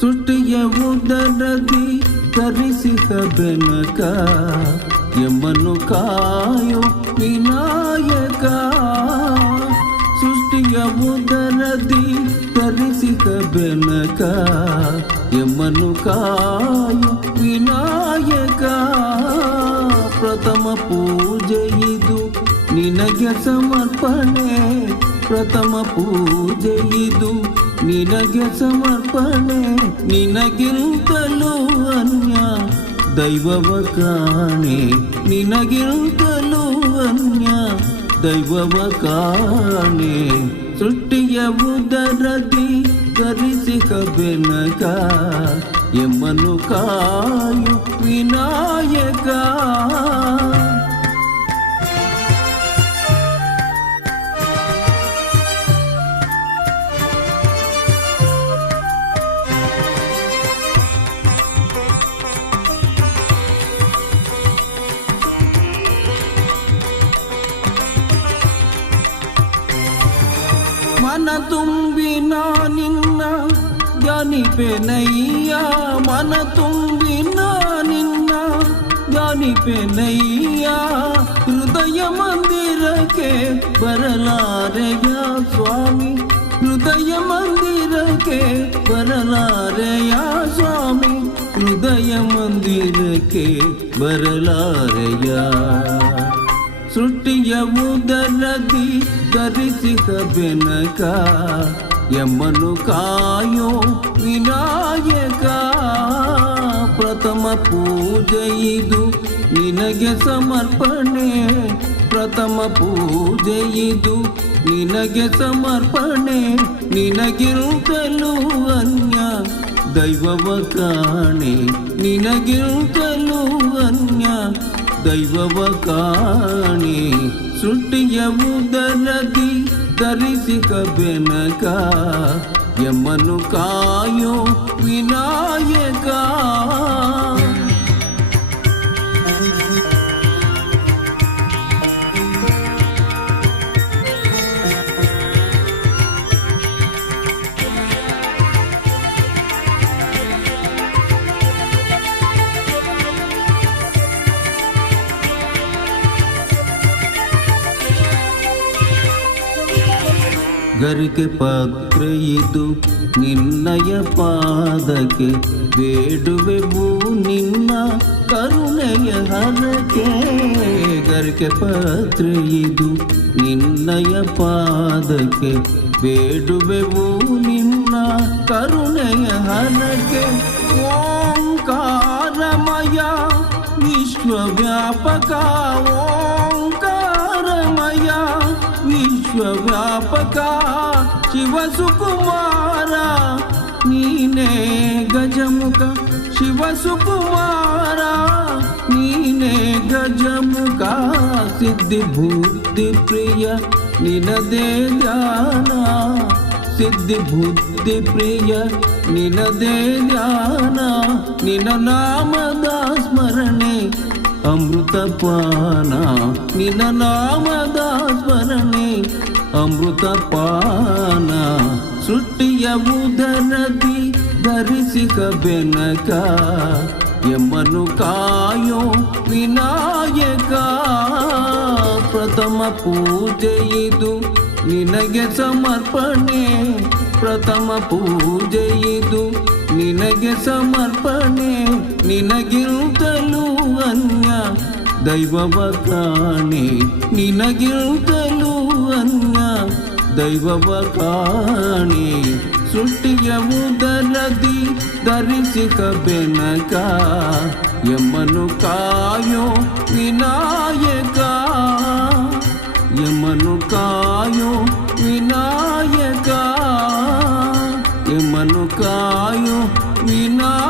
ಸೃಷ್ಟಿಯ ಉದರದಿ ಧರಿಸಿದ ಬೆನಕ ಎಮ್ಮನ್ನು ಕಾಯೋ ವಿನಾಯಕ. ಸೃಷ್ಟಿಯ ಉದರದಿ ಧರಿಸಿದ ಬೆನಕ ಎಮ್ಮನ್ನು ಕಾಯೋ ವಿನಾಯಕ. ಪ್ರಥಮ ಪೂಜೆ ಇದು ನಿನಗೆ ಸಮರ್ಪಣೆ, ಪ್ರಥಮ ಪೂಜೆ ಇದು ನಿನಗೆ ಸಮರ್ಪಣೆ. ನಿನಗಿಂತಲೂ ಅನ್ಯ ದೈವವ ಕಾಣೆ, ನಿನಗಿಂತಲೂ ಅನ್ಯ ದೈವವ ಕಾಣೆ. ಸೃಷ್ಟಿಯ ಉದರದಿ ಧರಿಸಿದ ಬೆನಕ ಎಮ್ಮನ್ನು ಕಾಯು ವಿನಾಯಕ. ಮನ ತುಂಬಿ ನಾ ನಿನ್ನ ಧ್ಯಾನಿಪೆನಯ್ಯ, ಮನ ತುಂಬಿ ನಾ ನಿನ್ನ ಧ್ಯಾನಿಪೆನಯ್ಯ. ಹೃದಯ ಮಂದಿರಕ್ಕೆ ಬರಲಾರೆಯ ಸ್ವಾಮಿ, ಹೃದಯ ಮಂದಿರಕ್ಕೆ ಬರಲಾರೆಯ ಸ್ವಾಮಿ, ಹೃದಯ ಮಂದಿರಕ್ಕೆ ಬರಲಾರೆಯ. ಸೃಷ್ಟಿಯ ಉದರದಿ ಧರಿಸಿದ ಬೆನಕ ಎಮ್ಮನ್ನು ಕಾಯೋ ವಿನಾಯಕ. ಪ್ರಥಮ ಪೂಜೆ ಇದು ನಿನಗೆ ಸಮರ್ಪಣೆ, ಪ್ರಥಮ ಪೂಜೆ ಇದು ನಿನಗೆ ಸಮರ್ಪಣೆ. ನಿನಗಿರುತ್ತಲೂ ಅನ್ಯ ದೈವವ ಕಾಣೆ, ನಿನಗಿರುತ್ತಲೂ ಅನ್ಯ ದೈವವ ಕಾಣೆ. ಸೃಷ್ಟಿಯ ಉದರದಿ ಧರಿಸಿದ ಬೆನಕ ಎಮ್ಮನ್ನು ಕಾಯೋ ವಿನಾಯಕ. ಗರಿಕೆ ಪಾತ್ರೆ ಇದು ನಿನ್ನಯ ಪಾದಕ್ಕೆ, ಬೇಡುವೆವು ನಿನ್ನ ಕರುಣೆಯ ಹರಕೆ. ಗರಿಕೆ ಪಾತ್ರೆ ಇದು ನಿನ್ನಯ ಪಾದಕ್ಕೆ, ಬೇಡುವೆವು ನಿನ್ನ ಕರುಣೆಯ ಹರಕೆ. ಓಂಕಾರಮಯ ವಿಶ್ವವ್ಯಾಪಕ, ಓಂಕಾರಮಯ ವಿಶ್ವವ್ಯಾಪಕ. ಶಿವ ಸುಕುಮಾರ ನೀನೇ ಗಜಮುಖ, ಶಿವ ಸುಕುಮಾರ ನೀನೇ ಗಜಮುಖ. ಸಿದ್ಧಿ ಬುದ್ಧಿ ಪ್ರಿಯ ನಿನದೇ ಧ್ಯಾನ, ಸಿದ್ಧಿ ಬುದ್ಧಿ ಪ್ರಿಯ ನಿನದೇ ಧ್ಯಾನ. ನಿನ ನಾಮದ ಸ್ಮರಣೆ ಅಮೃತ ಪಾನ, ನಿನ ನಾಮದ ಸ್ಮರಣೆ ಅಮೃತ ಪಾನ. ಸೃಷ್ಟಿಯ ಉದರದಿ ಧರಿಸಿದ ಬೆನಕ ಎಮ್ಮನ್ನು ಕಾಯೋ ವಿನಾಯಕ. ಪ್ರಥಮ ಪೂಜೆ ಇದು ನಿನಗೆ ಸಮರ್ಪಣೆ, ಪ್ರಥಮ ಪೂಜೆ ಇದು ನಿನಗೆ ಸಮರ್ಪಣೆ. ನಿನಗಿರುತ್ತಲೂ ಅನ್ಯ ದೈವವ ಕಾಣೆ, ನಿನಗಿರುತ್ತಲೂ ಅನ್ಯ ದೈವವ ಕಾಣೆ. ಸೃಷ್ಟಿಯ ಉದರದಿ ಧರಿಸಿದ ಬೆನಕ ಎಮ್ಮನ್ನು ಕಾಯೋ ವಿನಾಯಕ, ಎಮ್ಮನ್ನು ಕಾಯೋ ವಿನಾಯಕ, ಎಮ್ಮನ್ನು ಕಾಯೋ ವಿನಾಯಕ.